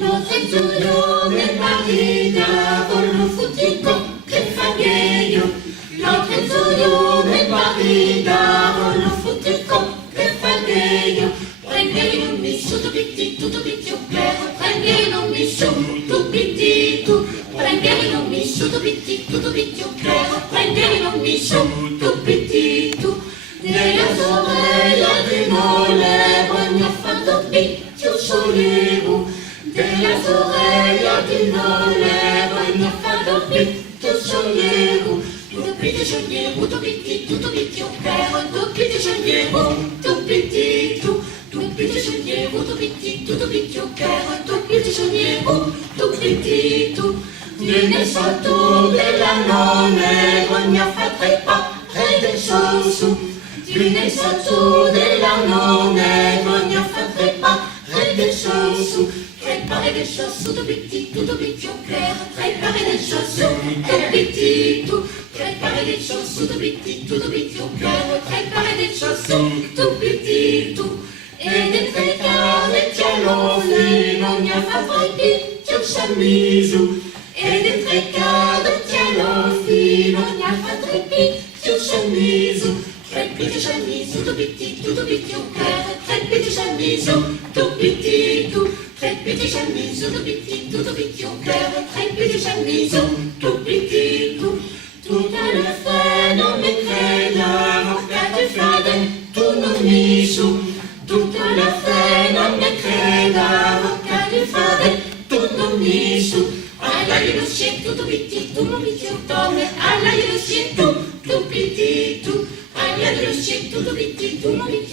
L'Ocezzolo nel mare d'avolo futico che fa gheio. L'Ocezzolo nel mare d'avolo futico che fa gheio. Prendere un misso tu pitti tu chiocchero. Prendere un misso tu pitti tu. Prendere un misso tu pitti tu chiocchero. Prendere un misso tu pitti tu. Nella sorella di nole voglio fatto picchio solevo. Della sorella di nole voglio fatto picchio solevo. Tu pitti soglievo, tu pitti chiocchero. Tu pitti soglievo, tu pitti tu. Tu pitti soglievo, tu pitti chiocchero. Tu pitti soglievo, tu pitti tu. Nel salto della none voglio fare pacche del sosu. Nel salto della none voglio fare pacche del sosu. Crepare del sosu, tu pitti chiocchero. Crepare del sosu, tu pitti tu. Crepare del sosu, tu pitti chiocchero. Crepare del sosu, tu pitti tu. E nel trecare cielo fino mi ha fatto il picchio samisu. E nel trecare cielo fino mi ha fatto il picchio samisu. Trepiti samisu, tu pitti chiocchero. Trepiti samisu, tu pitti tu. Trepiti samisu, tu pitti chiocchero. Trepiti samisu, tu pitti tu. Tutta le fe non mi creda, che fade tu non mi su. Tutta le fe non mi creda, che fade tu non mi su. Alla io sento tu pitti tu non mi chiocchero. Alla io sento tu pitti tu. Alla io sento tu pitti tu non mi